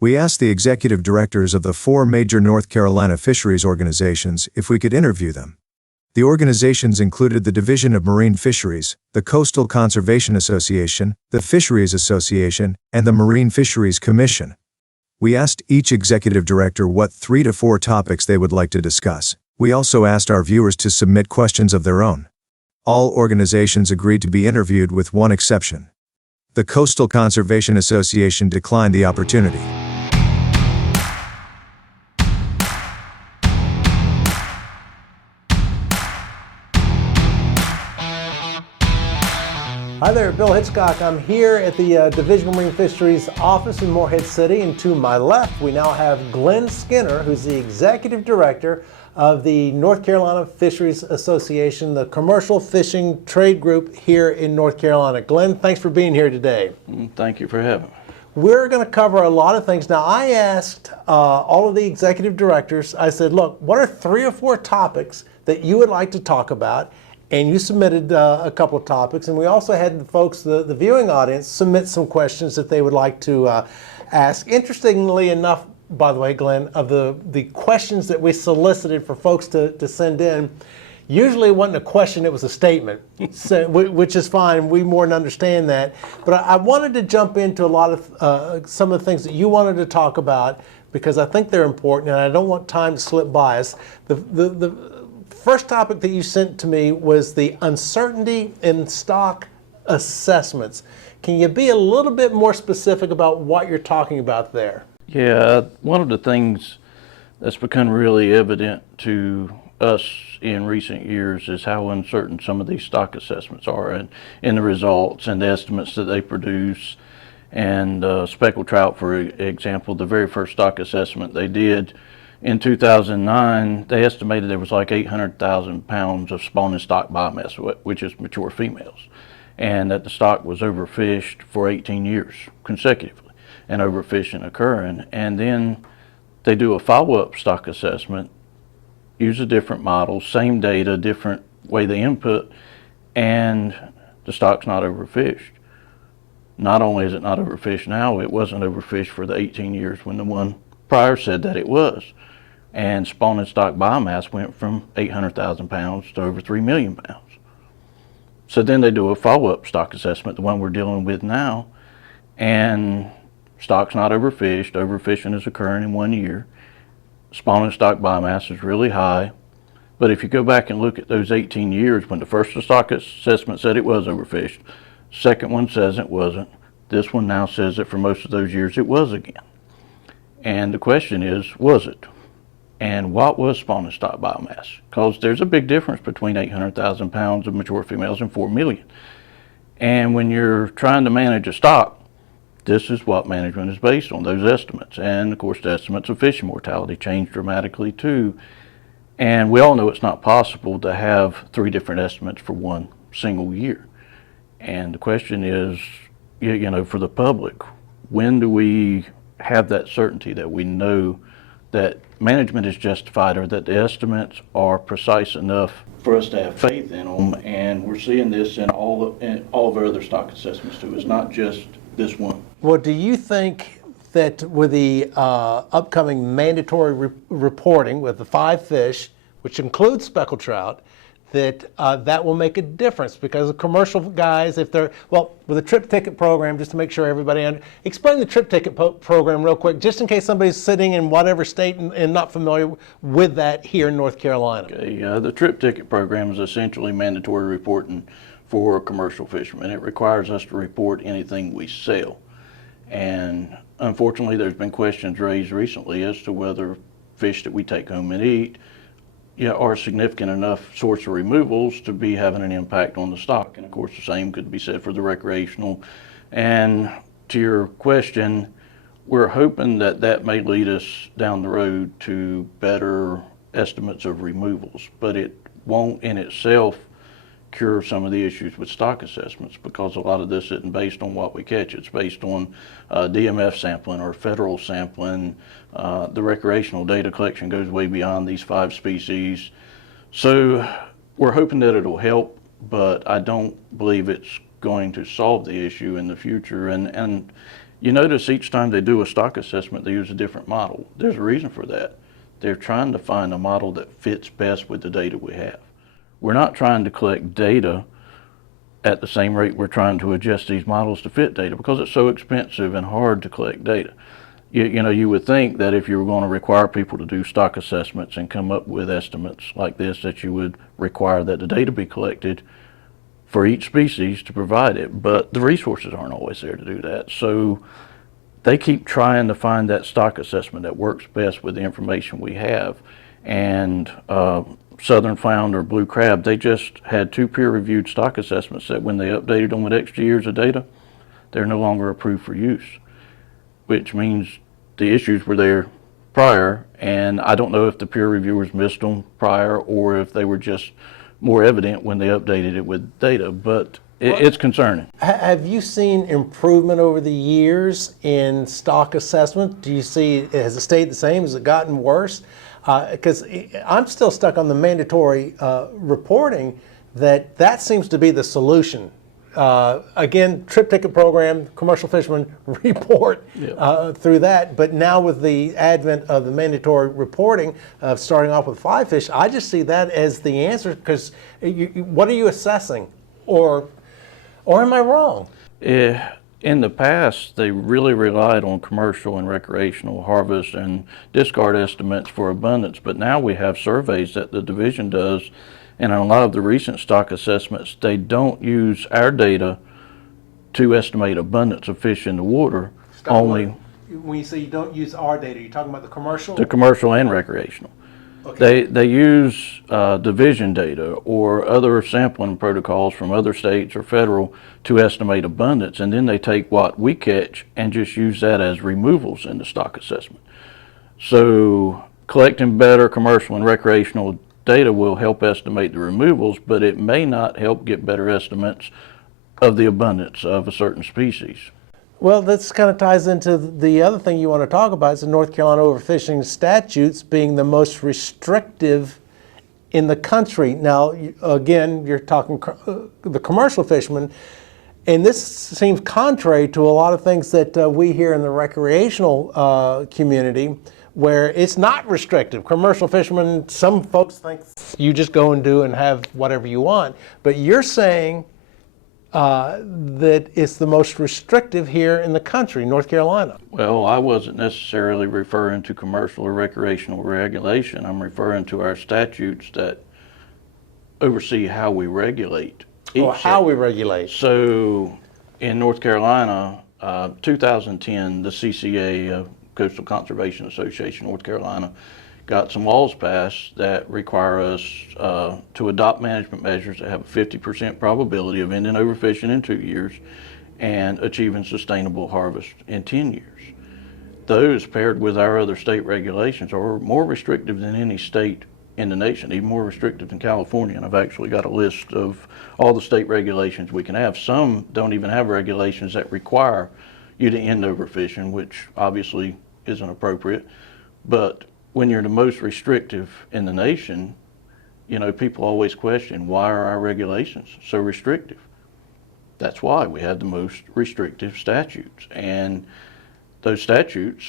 We asked the executive directors of the 4 major North Carolina fisheries organizations if we could interview them. The organizations included the Division of Marine Fisheries, the Coastal Conservation Association, the Fisheries Association, and the Marine Fisheries Commission. We asked each executive director what 3 to 4 topics they would like to discuss. We also asked our viewers to submit questions of their own. All organizations agreed to be interviewed with one exception. The Coastal Conservation Association declined the opportunity. Hi there, Bill Hitchcock. I'm here at the Division of Marine Fisheries office in Morehead City, and to my left we now have Glenn Skinner, who's the Executive Director of the North Carolina Fisheries Association, the commercial fishing trade group here in North Carolina. Glenn, thanks for being here today. Thank you for having me. We're going to cover a lot of things. Now, I asked all of the executive directors, I said, look, what are 3 or 4 topics that you would like to talk about? And you submitted a couple of topics, and we also had the folks, the viewing audience, submit some questions that they would like to ask. Interestingly enough, by the way, Glenn, of the questions that we solicited for folks to send in, usually it wasn't a question, it was a statement, so, which is fine. We more than understand that. But I wanted to jump into a lot of some of the things that you wanted to talk about, because I think they're important, and I don't want time to slip by us. The first topic that you sent to me was the uncertainty in stock assessments. Can you be a little bit more specific about what you're talking about there? Yeah, one of the things that's become really evident to us in recent years is how uncertain some of these stock assessments are, and in the results and the estimates that they produce. And speckled trout, for example, the very first stock assessment they did in 2009, they estimated there was like 800,000 pounds of spawning stock biomass, which is mature females, and that the stock was overfished for 18 years consecutively, and overfishing occurring. And then they do a follow-up stock assessment, use a different model, same data, different way they input, and the stock's not overfished. Not only is it not overfished now, it wasn't overfished for the 18 years when the one prior said that it was. And spawning stock biomass went from 800,000 pounds to over 3 million pounds. So then they do a follow-up stock assessment, the one we're dealing with now, and stock's not overfished. Overfishing is occurring in 1 year. Spawning stock biomass is really high. But if you go back and look at those 18 years, when the first stock assessment said it was overfished, second one says it wasn't. This one now says that for most of those years it was again. And the question is, was it? And what was spawning stock biomass? Because there's a big difference between 800,000 pounds of mature females and 4 million. And when you're trying to manage a stock, this is what management is based on, those estimates. And of course, the estimates of fishing mortality change dramatically too. And we all know it's not possible to have 3 different estimates for one single year. And the question is, you know, for the public, when do we have that certainty that we know that management is justified, or that the estimates are precise enough for us to have faith in them? And we're seeing this in all of our other stock assessments too. It's not just this one. Well, do you think that with the upcoming mandatory reporting with the 5 fish, which includes speckled trout, that that will make a difference? Because the commercial guys, if they're, well, with a trip ticket program, just to make sure everybody explain the trip ticket program real quick, just in case somebody's sitting in whatever state and not familiar with that here in North Carolina. Okay, the trip ticket program is essentially mandatory reporting for commercial fishermen. It requires us to report anything we sell. And unfortunately, there's been questions raised recently as to whether fish that we take home and eat are a significant enough source of removals to be having an impact on the stock. And of course, the same could be said for the recreational. And to your question, we're hoping that that may lead us down the road to better estimates of removals, but it won't in itself cure some of the issues with stock assessments, because a lot of this isn't based on what we catch. It's based on DMF sampling or federal sampling. The recreational data collection goes way beyond these 5 species. So we're hoping that it'll help, but I don't believe it's going to solve the issue in the future. And You notice each time they do a stock assessment, they use a different model. There's a reason for that. They're trying to find a model that fits best with the data we have. We're not trying to collect data at the same rate we're trying to adjust these models to fit data, because it's so expensive and hard to collect data. You would think that if you were going to require people to do stock assessments and come up with estimates like this, that you would require that the data be collected for each species to provide it, but the resources aren't always there to do that. So they keep trying to find that stock assessment that works best with the information we have. And Southern Flounder, Blue Crab, they just had 2 peer-reviewed stock assessments that when they updated them with extra years of data, they're no longer approved for use, which means the issues were there prior, and I don't know if the peer reviewers missed them prior or if they were just more evident when they updated it with data, but it's concerning. Have you seen improvement over the years in stock assessment? Do you see, has it stayed the same? Has it gotten worse? Because I'm still stuck on the mandatory reporting, that seems to be the solution. Again, trip ticket program, commercial fishermen report through that. But now with the advent of the mandatory reporting of starting off with fly fish, I just see that as the answer, because what are you assessing? Or am I wrong? In the past, they really relied on commercial and recreational harvest and discard estimates for abundance, but now we have surveys that the division does, and in a lot of the recent stock assessments, they don't use our data to estimate abundance of fish in the water. When you say you don't use our data, you're talking about the commercial? The commercial and recreational. Okay. They use division data or other sampling protocols from other states or federal to estimate abundance, and then they take what we catch and just use that as removals in the stock assessment. So collecting better commercial and recreational data will help estimate the removals, but it may not help get better estimates of the abundance of a certain species. Well, this kind of ties into the other thing you want to talk about, is the North Carolina overfishing statutes being the most restrictive in the country. Now, again, you're talking the commercial fishermen, and this seems contrary to a lot of things that we hear in the recreational community, where it's not restrictive. Commercial fishermen, some folks think you just go and do and have whatever you want, but you're saying that it's the most restrictive here in the country, North Carolina. Well, I wasn't necessarily referring to commercial or recreational regulation. I'm referring to our statutes that oversee how we regulate. How we regulate. So in North Carolina, 2010, the CCA, Coastal Conservation Association, North Carolina, got some laws passed that require us to adopt management measures that have a 50% probability of ending overfishing in 2 years and achieving sustainable harvest in 10 years. Those, paired with our other state regulations, are more restrictive than any state in the nation, even more restrictive than California. And I've actually got a list of all the state regulations we can have. Some don't even have regulations that require you to end overfishing, which obviously isn't appropriate. But when you're the most restrictive in the nation, people always question, why are our regulations so restrictive? That's why we have the most restrictive statutes. And those statutes,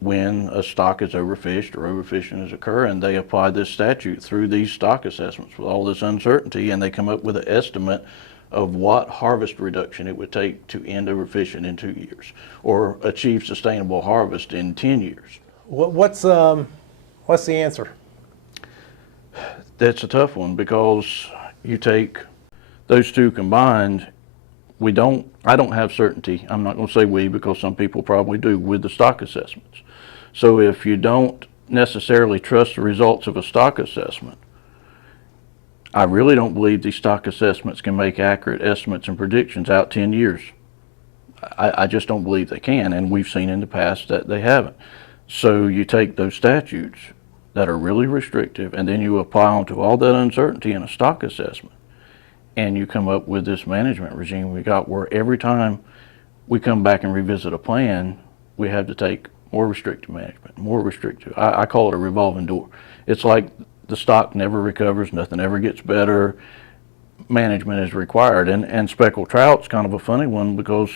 when a stock is overfished or overfishing is occurring, they apply this statute through these stock assessments with all this uncertainty, and they come up with an estimate of what harvest reduction it would take to end overfishing in 2 years or achieve sustainable harvest in 10 years. What's the answer? That's a tough one, because you take those two combined, I don't have certainty. I'm not going to say we, because some people probably do, with the stock assessments. So if you don't necessarily trust the results of a stock assessment, I really don't believe these stock assessments can make accurate estimates and predictions out 10 years. I just don't believe they can, and we've seen in the past that they haven't. So you take those statutes that are really restrictive, and then you apply them to all that uncertainty in a stock assessment, and you come up with this management regime we got, where every time we come back and revisit a plan, we have to take more restrictive management, more restrictive. I call it a revolving door. It's like the stock never recovers, nothing ever gets better. Management is required, and speckled trout's kind of a funny one, because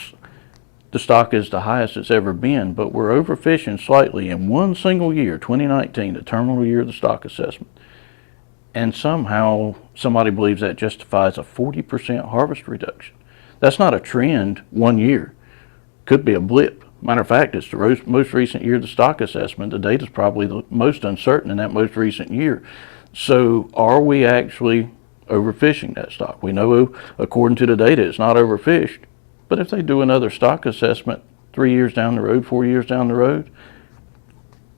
the stock is the highest it's ever been, but we're overfishing slightly in one single year, 2019, the terminal year of the stock assessment. And somehow somebody believes that justifies a 40% harvest reduction. That's not a trend 1 year. Could be a blip. Matter of fact, it's the most recent year of the stock assessment. The data is probably the most uncertain in that most recent year. So are we actually overfishing that stock? We know, according to the data, it's not overfished. But if they do another stock assessment 3 years down the road, 4 years down the road,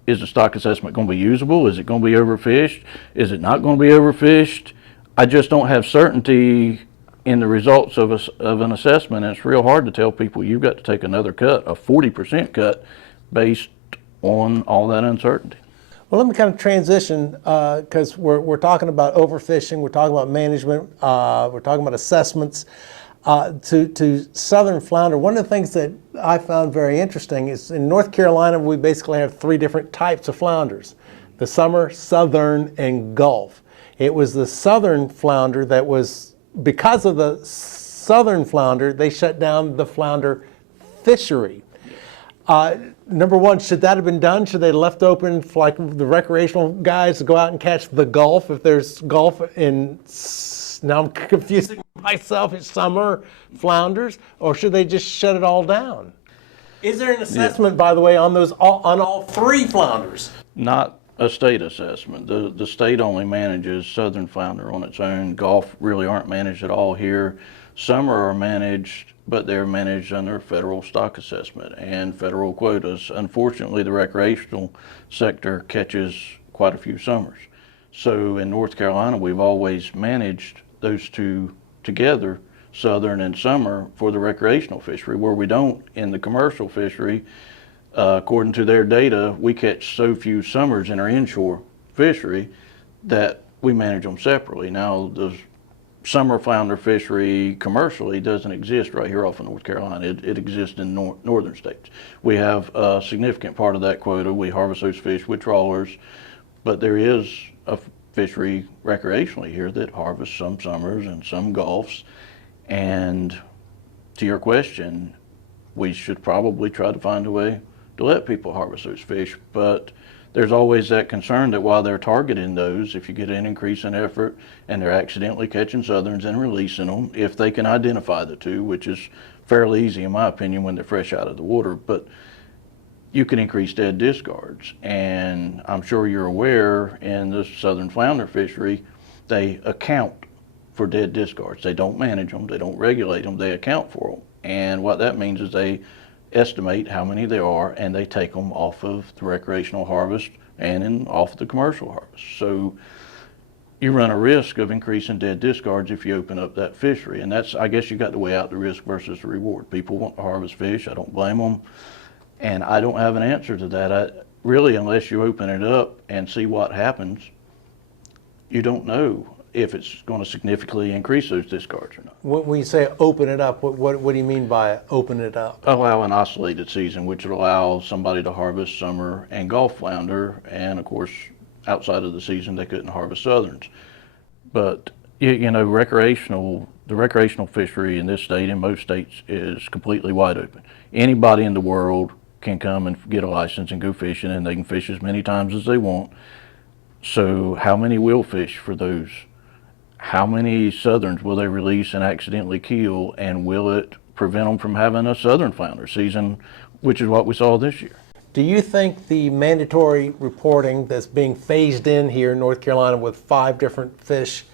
is the stock assessment going to be usable? Is it going to be overfished? Is it not going to be overfished? I just don't have certainty in the results of an assessment, and it's real hard to tell people you've got to take another cut, a 40% cut, based on all that uncertainty. Well, let me kind of transition because we're talking about overfishing, we're talking about management, we're talking about assessments. To southern flounder, one of the things that I found very interesting is in North Carolina, we basically have 3 different types of flounders: the summer, southern, and Gulf. It was the southern flounder that was, because of the southern flounder, they shut down the flounder fishery. Number one, should that have been done? Should they have left open for like the recreational guys to go out and catch the Gulf if there's Gulf in, now I'm confusing myself, it's summer flounders, or should they just shut it all down? Is there an assessment, by the way, on those on all 3 flounders? Not a state assessment. The state only manages southern flounder on its own. Gulf really aren't managed at all here. Summer are managed, but they're managed under federal stock assessment and federal quotas. Unfortunately, the recreational sector catches quite a few summers. So in North Carolina, we've always managed those 2 together, southern and summer, for the recreational fishery, where we don't in the commercial fishery. According to their data, we catch so few summers in our inshore fishery that we manage them separately. Now, the summer flounder fishery commercially doesn't exist right here off of North Carolina. It exists in northern states. We have a significant part of that quota. We harvest those fish with trawlers, but there is a fishery recreationally here that harvests some summers and some Gulfs. And to your question, we should probably try to find a way to let people harvest those fish, but there's always that concern that while they're targeting those, if you get an increase in effort and they're accidentally catching southerns and releasing them, if they can identify the 2, which is fairly easy in my opinion when they're fresh out of the water, but you can increase dead discards. And I'm sure you're aware in the southern flounder fishery, they account for dead discards. They don't manage them, they don't regulate them, they account for them. And what that means is they estimate how many there are and they take them off of the recreational harvest and off of the commercial harvest. So you run a risk of increasing dead discards if you open up that fishery. And that's, I guess you got to weigh out the risk versus the reward. People want to harvest fish, I don't blame them. And I don't have an answer to that. Really, unless you open it up and see what happens, you don't know if it's going to significantly increase those discards or not. When you say open it up, what do you mean by open it up? Allow an oscillated season, which would allow somebody to harvest summer and Gulf flounder, and of course, outside of the season, they couldn't harvest southerns. But you know, the recreational fishery in this state, in most states, is completely wide open. Anybody in the world can come and get a license and go fishing, and they can fish as many times as they want. So how many will fish for those? How many southerns will they release and accidentally kill, and will it prevent them from having a southern flounder season, which is what we saw this year? Do you think the mandatory reporting that's being phased in here in North Carolina with 5 different fish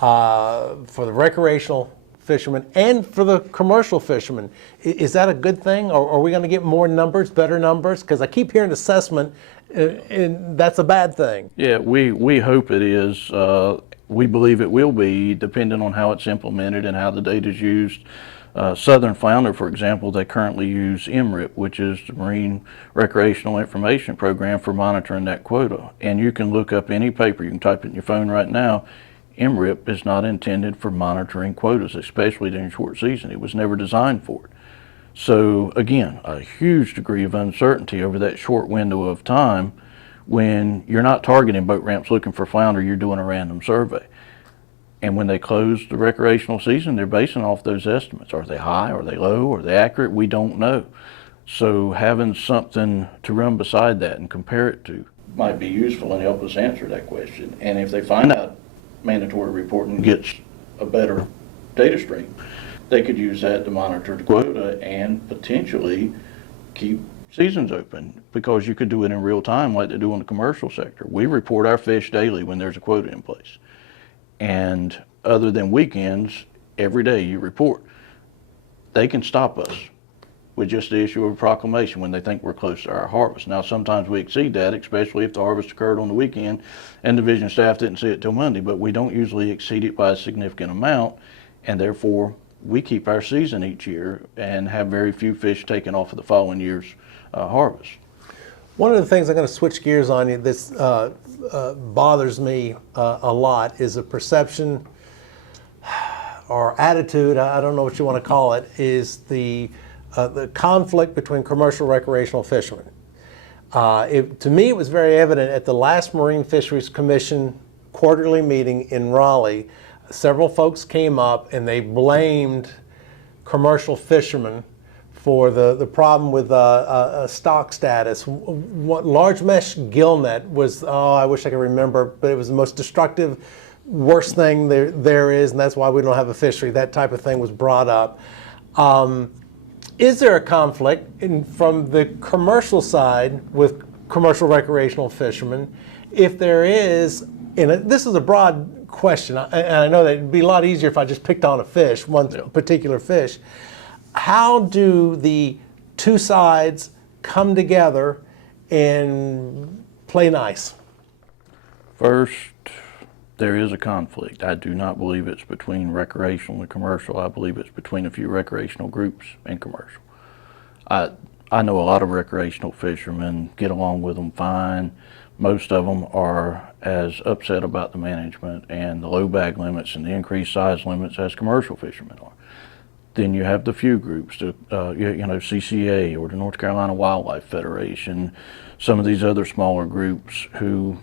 for the recreational fishermen and for the commercial fishermen, is that a good thing? Or are we going to get more numbers, better numbers? Because I keep hearing assessment, and that's a bad thing. Yeah, we hope it is. We believe it will be, depending on how it's implemented and how the data is used. Southern flounder, for example, they currently use MRIP, which is the Marine Recreational Information Program, for monitoring that quota. And you can look up any paper, you can type it in your phone right now. MRIP is not intended for monitoring quotas, especially during short season. It was never designed for it. So again, a huge degree of uncertainty over that short window of time. When you're not targeting boat ramps looking for flounder, you're doing a random survey. And when they close the recreational season, they're basing off those estimates. Are they high? Are they low? Are they accurate? We don't know. So having something to run beside that and compare it to might be useful and help us answer that question. And if they find out mandatory reporting gets a better data stream, they could use that to monitor the quota and potentially keep seasons open, because you could do it in real time like they do in the commercial sector. We report our fish daily when there's a quota in place. And other than weekends, every day you report. They can stop us with just the issue of a proclamation when they think we're close to our harvest. Now, sometimes we exceed that, especially if the harvest occurred on the weekend and division staff didn't see it till Monday, but we don't usually exceed it by a significant amount, and therefore we keep our season each year and have very few fish taken off of the following year's harvest. One of the things I'm going to switch gears on you, this bothers me a lot, is a perception or attitude, I don't know what you want to call it, is the conflict between commercial recreational fishermen. To me, it was very evident at the last Marine Fisheries Commission quarterly meeting in Raleigh. Several folks came up and they blamed commercial fishermen for the problem with stock status. Large mesh gillnet was, oh, I wish I could remember, but it was the most destructive, worst thing there is, and that's why we don't have a fishery. That type of thing was brought up. Is there a conflict from the commercial side with commercial recreational fishermen? If there is, and this is a broad question, and I know that it'd be a lot easier if I just picked on a fish, one particular fish. How do the two sides come together and play nice? First, there is a conflict. I do not believe it's between recreational and commercial. I believe it's between a few recreational groups and commercial. I know a lot of recreational fishermen, get along with them fine. Most of them are as upset about the management and the low bag limits and the increased size limits as commercial fishermen are. Then you have the few groups, CCA or the North Carolina Wildlife Federation, some of these other smaller groups who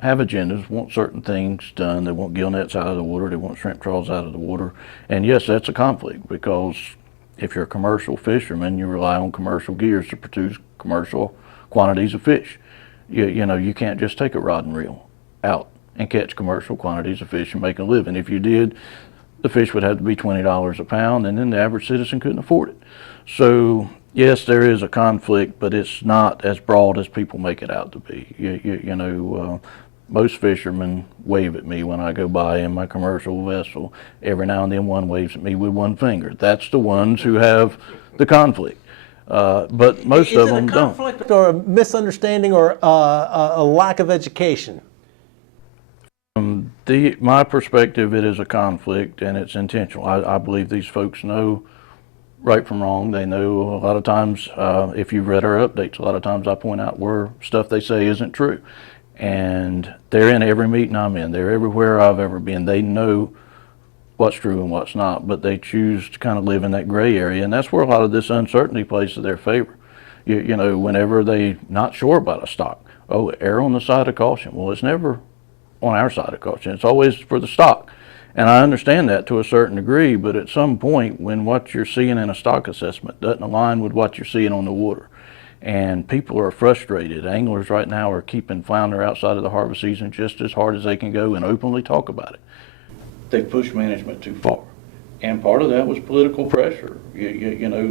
have agendas, want certain things done. They want gill nets out of the water, they want shrimp trawls out of the water. And yes, that's a conflict, because if you're a commercial fisherman, you rely on commercial gears to produce commercial quantities of fish. You can't just take a rod and reel out and catch commercial quantities of fish and make a living. If you did, the fish would have to be $20 a pound, and then the average citizen couldn't afford it. So yes, there is a conflict, but it's not as broad as people make it out to be. Most fishermen wave at me when I go by in my commercial vessel. Every now and then one waves at me with one finger. That's the ones who have the conflict. But most of them don't. Is it a conflict or a misunderstanding or a lack of education? My perspective, it is a conflict, and it's intentional. I believe these folks know right from wrong. They know a lot of times, if you've read our updates, a lot of times I point out where stuff they say isn't true. And they're in every meeting I'm in. They're everywhere I've ever been. They know what's true and what's not, but they choose to kind of live in that gray area. And that's where a lot of this uncertainty plays to their favor. Whenever they're not sure about a stock, err on the side of caution. Well, it's never on our side of caution. It's always for the stock. And I understand that to a certain degree, but at some point when what you're seeing in a stock assessment doesn't align with what you're seeing on the water, and people are frustrated. Anglers right now are keeping flounder outside of the harvest season just as hard as they can go and openly talk about it. They pushed management too far. And part of that was political pressure.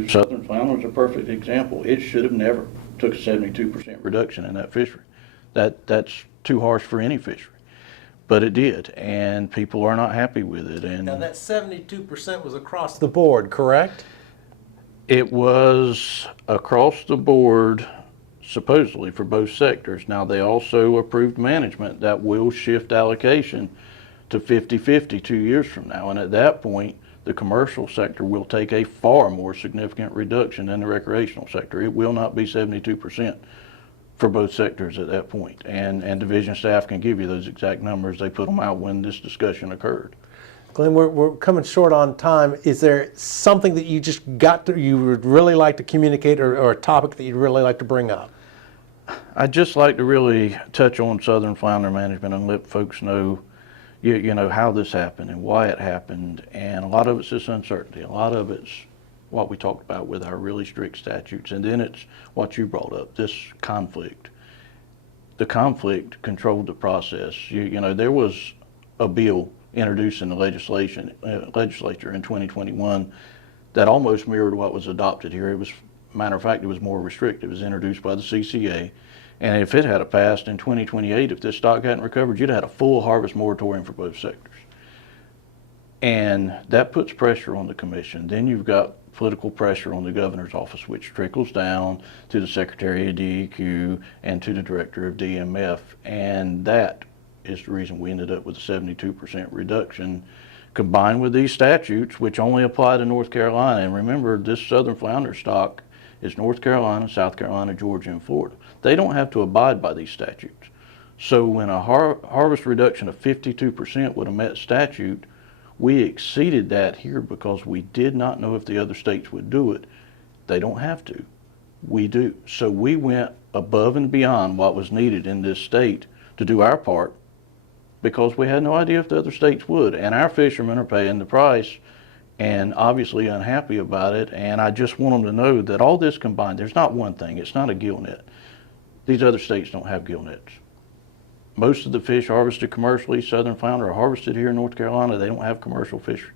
Southern flounder is a perfect example. It should have never took a 72% reduction in that fishery. That's too harsh for any fishery. But it did, and people are not happy with it. And now that 72% was across the board, correct? It was across the board, supposedly, for both sectors. Now, they also approved management that will shift allocation to 50-50 2 years from now. And at that point, the commercial sector will take a far more significant reduction than the recreational sector. It will not be 72% for both sectors at that point. And division staff can give you those exact numbers. They put them out when this discussion occurred. Glenn, we're coming short on time. Is there something that you would really like to communicate, or a topic that you'd really like to bring up? I'd just like to really touch on southern flounder management and let folks know, you know, how this happened and why it happened. And a lot of it's just uncertainty. A lot of it's what we talked about with our really strict statutes. And then it's what you brought up, this conflict. The conflict controlled the process. You know, there was a bill introduced in the legislature in 2021 that almost mirrored what was adopted here. It was, matter of fact, it was more restrictive. It was introduced by the CCA. And if it had passed in 2028, if this stock hadn't recovered, you'd have had a full harvest moratorium for both sectors. And that puts pressure on the commission. Then you've got political pressure on the governor's office, which trickles down to the secretary of DEQ and to the director of DMF. And that is the reason we ended up with a 72% reduction, combined with these statutes, which only apply to North Carolina. And remember, this southern flounder stock is North Carolina, South Carolina, Georgia, and Florida. They don't have to abide by these statutes. So when a harvest reduction of 52% would have met statute, we exceeded that here because we did not know if the other states would do it. They don't have to. We do. So we went above and beyond what was needed in this state to do our part because we had no idea if the other states would. And our fishermen are paying the price and obviously unhappy about it. And I just want them to know that all this combined, there's not one thing. It's not a gill net. These other states don't have gill nets. Most of the fish harvested commercially, southern flounder, are harvested here in North Carolina. They don't have commercial fishery.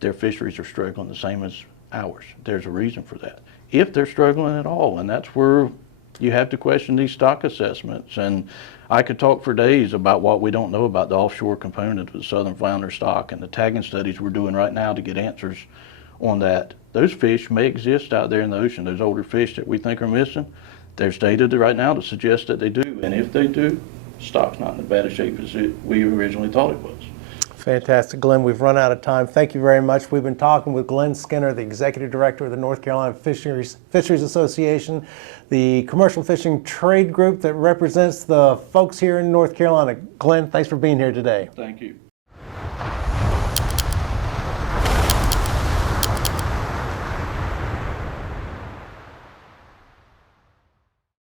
Their fisheries are struggling the same as ours. There's a reason for that, if they're struggling at all. And that's where you have to question these stock assessments. And I could talk for days about what we don't know about the offshore component of the southern flounder stock and the tagging studies we're doing right now to get answers on that. Those fish may exist out there in the ocean, those older fish that we think are missing. There's data right now to suggest that they do. And if they do, stock's not in as bad a shape as we originally thought it was. Fantastic, Glenn. We've run out of time. Thank you very much. We've been talking with Glenn Skinner, the Executive Director of the North Carolina Fisheries Association, the commercial fishing trade group that represents the folks here in North Carolina. Glenn, thanks for being here today. Thank you.